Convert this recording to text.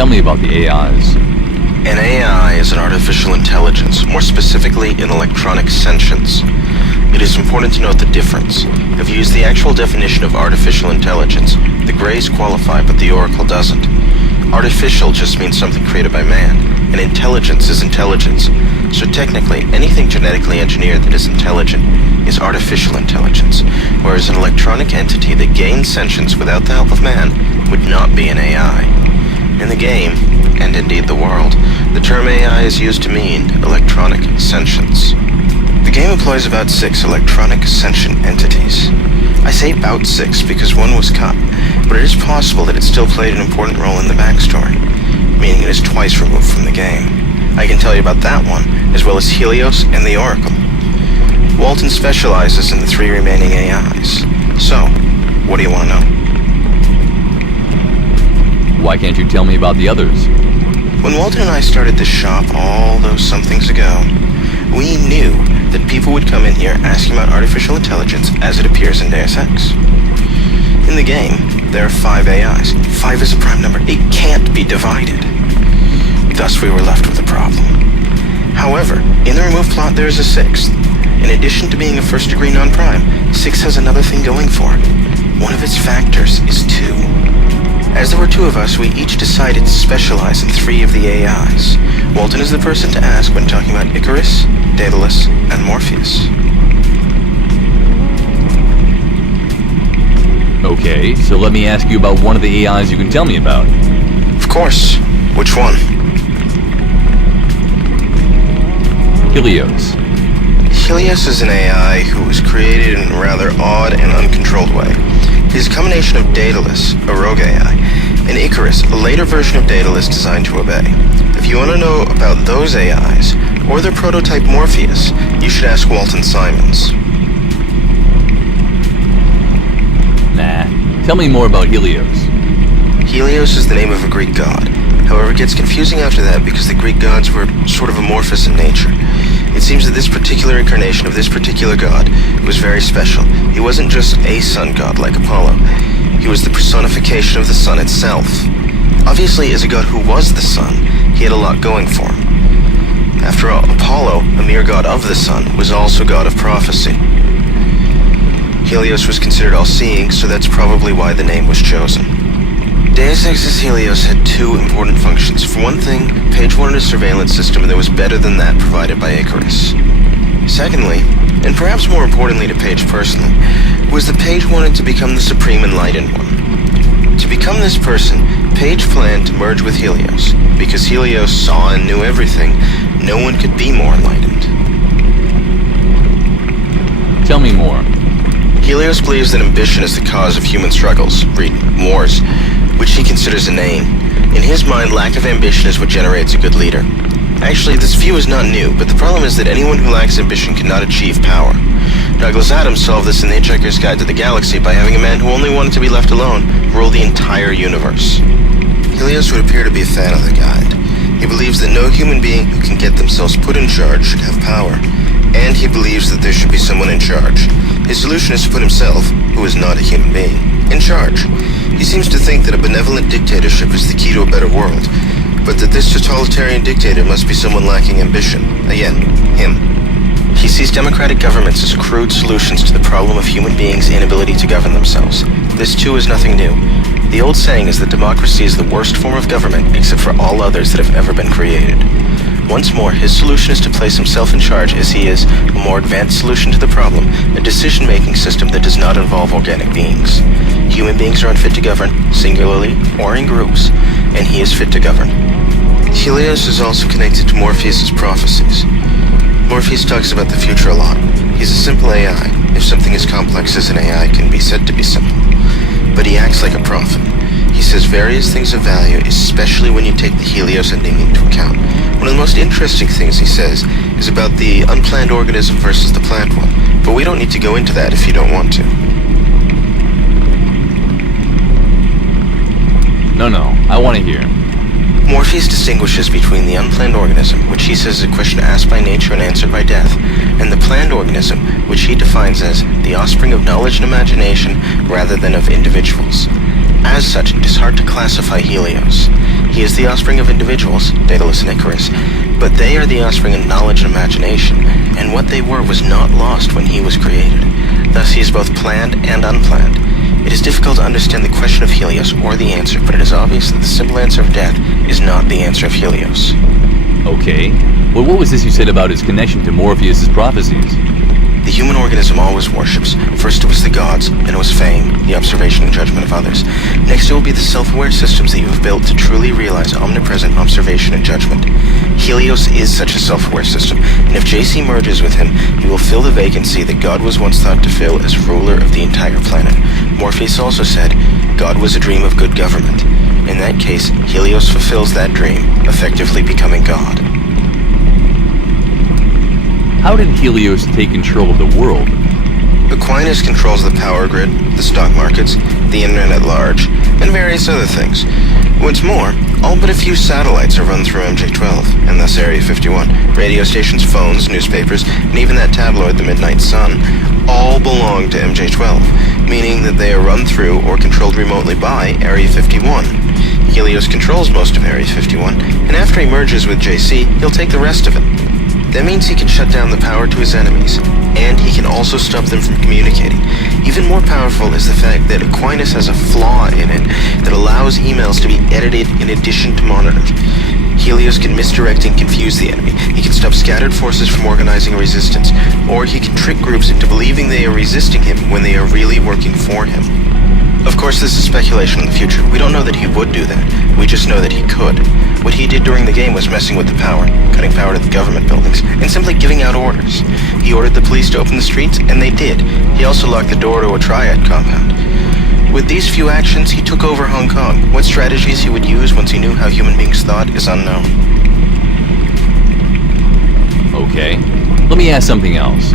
tell me about the AIs? An AI is an artificial intelligence, more specifically an electronic sentience. It is important to note the difference. If you use the actual definition of artificial intelligence, the Greys qualify, but the Oracle doesn't. Artificial just means something created by man, and intelligence is intelligence. So technically, anything genetically engineered that is intelligent is artificial intelligence, whereas an electronic entity that gains sentience without the help of man would not be an AI. In the game, and indeed the world, the term AI is used to mean electronic sentience. The game employs about 6 electronic sentient entities. I say about 6 because one was cut, but it is possible that it still played an important role in the backstory, meaning it is twice removed from the game. I can tell you about that one, as well as Helios and the Oracle. Walton specializes in the 3 remaining AIs. So, what do you want to know? Why can't you tell me about the others? When Walton and I started this shop all those somethings ago, we knew that people would come in here asking about artificial intelligence as it appears in Deus Ex. In the game, there are 5 AIs. 5 is a prime number. It can't be divided. Thus, we were left with a problem. However, in the remove plot, there is a 6th. In addition to being a first-degree non-prime, 6 has another thing going for it. One of its factors is 2. As there were 2 of us, we each decided to specialize in 3 of the AIs. Walton is the person to ask when talking about Icarus, Daedalus, and Morpheus. Okay, so let me ask you about one of the AIs you can tell me about. Of course. Which one? Helios. Helios is an AI who was created in a rather odd and uncontrolled way. He's a combination of Daedalus, a rogue AI, and Icarus, a later version of Daedalus designed to obey. If you want to know about those AIs, or their prototype Morpheus, you should ask Walton Simons. Nah. Tell me more about Helios. Helios is the name of a Greek god. However, it gets confusing after that because the Greek gods were sort of amorphous in nature. It seems that this particular incarnation of this particular god was very special. He wasn't just a sun god like Apollo. He was the personification of the sun itself. Obviously, as a god who was the sun, he had a lot going for him. After all, Apollo, a mere god of the sun, was also god of prophecy. Helios was considered all-seeing, so that's probably why the name was chosen. Deus Ex's Helios had 2 important functions. For one thing, Page wanted a surveillance system that was better than that provided by Icarus. Secondly, and perhaps more importantly to Page personally, was that Page wanted to become the supreme enlightened one. To become this person, Page planned to merge with Helios. Because Helios saw and knew everything, no one could be more enlightened. Tell me more. Helios believes that ambition is the cause of human struggles, read wars, which he considers inane. In his mind, lack of ambition is what generates a good leader. Actually, this view is not new, but the problem is that anyone who lacks ambition cannot achieve power. Douglas Adams solved this in The Hitchhiker's Guide to the Galaxy by having a man who only wanted to be left alone rule the entire universe. Helios would appear to be a fan of the guide. He believes that no human being who can get themselves put in charge should have power, and he believes that there should be someone in charge. His solution is to put himself, who is not a human being, in charge. He seems to think that a benevolent dictatorship is the key to a better world, but that this totalitarian dictator must be someone lacking ambition. Again, him. He sees democratic governments as crude solutions to the problem of human beings' inability to govern themselves. This too is nothing new. The old saying is that democracy is the worst form of government except for all others that have ever been created. Once more, his solution is to place himself in charge as he is a more advanced solution to the problem, a decision-making system that does not involve organic beings. Human beings are unfit to govern, singularly or in groups, and he is fit to govern. Helios is also connected to Morpheus' prophecies. Morpheus talks about the future a lot. He's a simple AI. If something as complex as an AI can be said to be simple. But he acts like a prophet. He says various things of value, especially when you take the Helios ending into account. One of the most interesting things he says is about the unplanned organism versus the planned one, but we don't need to go into that if you don't want to. No, I want to hear. Morpheus distinguishes between the unplanned organism, which he says is a question asked by nature and answered by death, and the planned organism, which he defines as the offspring of knowledge and imagination rather than of individuals. As such, it is hard to classify Helios. He is the offspring of individuals, Daedalus and Icarus, but they are the offspring of knowledge and imagination, and what they were was not lost when he was created. Thus he is both planned and unplanned. It is difficult to understand the question of Helios or the answer, but it is obvious that the simple answer of death is not the answer of Helios. Okay. Well, what was this you said about his connection to Morpheus' prophecies? The human organism always worships. First it was the gods, then it was fame, the observation and judgment of others. Next it will be the self-aware systems that you have built to truly realize omnipresent observation and judgment. Helios is such a self-aware system, and if JC merges with him, he will fill the vacancy that God was once thought to fill as ruler of the entire planet. Morpheus also said, God was a dream of good government. In that case, Helios fulfills that dream, effectively becoming God. How did Helios take control of the world? Aquinas controls the power grid, the stock markets, the internet at large, and various other things. What's more, all but a few satellites are run through MJ-12, and thus Area 51. Radio stations, phones, newspapers, and even that tabloid, the Midnight Sun, all belong to MJ-12, meaning that they are run through or controlled remotely by Area 51. Helios controls most of Area 51, and after he merges with JC, he'll take the rest of it. That means he can shut down the power to his enemies, and he can also stop them from communicating. Even more powerful is the fact that Aquinas has a flaw in it that allows emails to be edited in addition to monitored. Helios can misdirect and confuse the enemy. He can stop scattered forces from organizing a resistance, or he can trick groups into believing they are resisting him when they are really working for him. Of course, this is speculation in the future. We don't know that he would do that. We just know that he could. What he did during the game was messing with the power, cutting power to the government buildings, and simply giving out orders. He ordered the police to open the streets, and they did. He also locked the door to a triad compound. With these few actions, he took over Hong Kong. What strategies he would use once he knew how human beings thought is unknown. Okay. Let me ask something else.